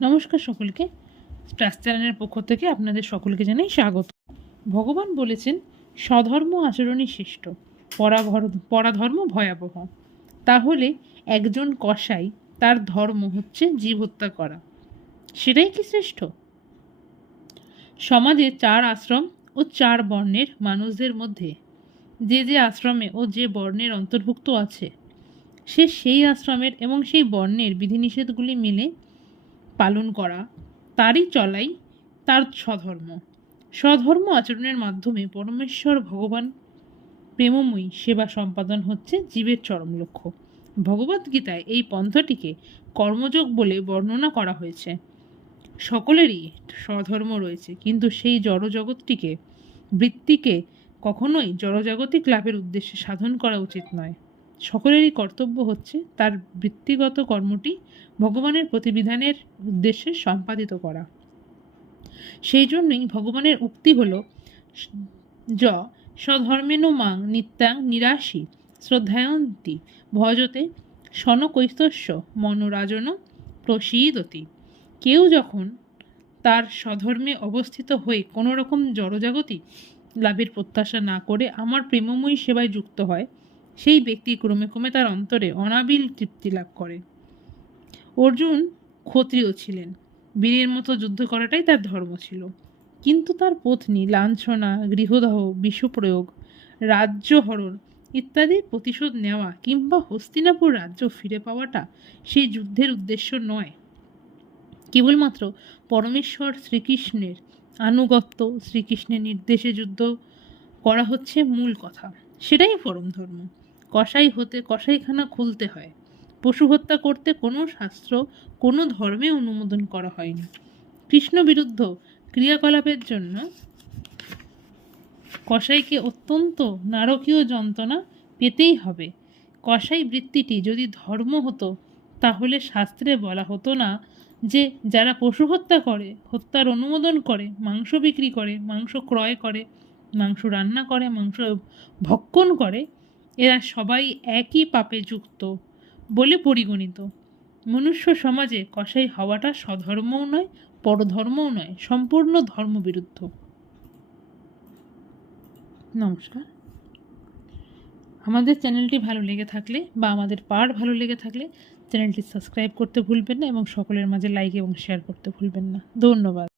নমস্কার সকলকে। স্ট্যাস চ্যানেলের পক্ষ থেকে আপনাদের সকলকে জানাই স্বাগত। ভগবান বলেছেন, স্বধর্ম আচরণই শ্রেষ্ঠ, পরাভর, পরাধর্ম ভয়াবহ। তাহলে একজন কসাই তার ধর্ম হচ্ছে জীব হত্যা করা। সেটাই কি শ্রেষ্ঠ? সমাজে চার আশ্রম ও চার বর্ণের মানুষদের মধ্যে যে যে আশ্রমে ও যে বর্ণের অন্তর্ভুক্ত আছে, সে সেই আশ্রমের এবং সেই বর্ণের বিধিনিষেধগুলি মিলে পালন করা, তারই চলাই তার স্বধর্ম। স্বধর্ম আচরণের মাধ্যমে পরমেশ্বর ভগবান প্রেমময়ী সেবা সম্পাদন হচ্ছে জীবের চরম লক্ষ্য। ভগবদ্গীতায় এই পন্থটিকে কর্মযোগ বলে বর্ণনা করা হয়েছে। সকলেরই স্বধর্ম রয়েছে, কিন্তু সেই জড়জগৎটিকে, বৃত্তিকে কখনোই জড়জাগতিক লাভের উদ্দেশ্যে সাধন করা উচিত নয়। সকলেরই কর্তব্য হচ্ছে তার বৃত্তিগত কর্মটি ভগবানের প্রতিবিধানের উদ্দেশ্যে সম্পাদিত করা। সেই জন্যই ভগবানের উক্তি হল, য স্বধর্মেন মাং নিত্যাং নিরাশী, শ্রদ্ধায়ন্তি, ভজতে সনকৈস্তস্য মনোরাজন প্রসীদতি। কেউ যখন তার স্বধর্মে অবস্থিত হয়ে কোনো রকম জড়জাগতিক লাভের প্রত্যাশা না করে আমার প্রেমময়ী সেবায় যুক্ত হয় সেই ব্যক্তি ক্রমে ক্রমে তার অন্তরে অনাবিল তৃপ্তি লাভ করে। অর্জুন ক্ষত্রিয় ছিলেন। বীরের মতো যুদ্ধ করাটাই তার ধর্ম ছিল। কিন্তু তার পত্নী লাঞ্ছনা, গৃহদাহ, বিষপ্রয়োগ রাজ্যহরণ ইত্যাদির প্রতিশোধ নেওয়া কিংবা হস্তিনাপুর রাজ্য ফিরে পাওয়াটা সেই যুদ্ধের উদ্দেশ্য নয়। কেবলমাত্র পরমেশ্বর শ্রীকৃষ্ণের আনুগত্য, শ্রীকৃষ্ণের নির্দেশে যুদ্ধ করা হচ্ছে মূল কথা। সেটাই পরম ধর্ম। কসাই হতে, কসাইখানা খুলতে হয়। পশু হত্যা করতে কোনো শাস্ত্র, কোনো ধর্মে অনুমোদন করা হয়নি। কৃষ্ণ বিরুদ্ধ ক্রিয়াকলাপের জন্য কসাইকে অত্যন্ত নারকীয় যন্ত্রণা পেতেই হবে। কসাই বৃত্তিটি যদি ধর্ম হতো, তাহলে শাস্ত্রে বলা হতো না যে, যারা পশু হত্যা করে, হত্যার অনুমোদন করে, মাংস বিক্রি করে, মাংস ক্রয় করে, মাংস রান্না করে, মাংস ভক্ষণ করে এরা সবাই একই পাপে যুক্ত বলে পরিগণিত। মনুষ্য সমাজে কসাই হওয়াটা স্বধর্মও নয়, পরধর্মও নয়, সম্পূর্ণ ধর্মবিরুদ্ধ। নমস্কার। আমাদের চ্যানেলটি ভালো লেগে থাকলে বা আমাদের পাঠ ভালো লেগে থাকলে চ্যানেলটি সাবস্ক্রাইব করতে ভুলবেন না এবং সকলের মাঝে লাইক এবং শেয়ার করতে ভুলবেন না। ধন্যবাদ।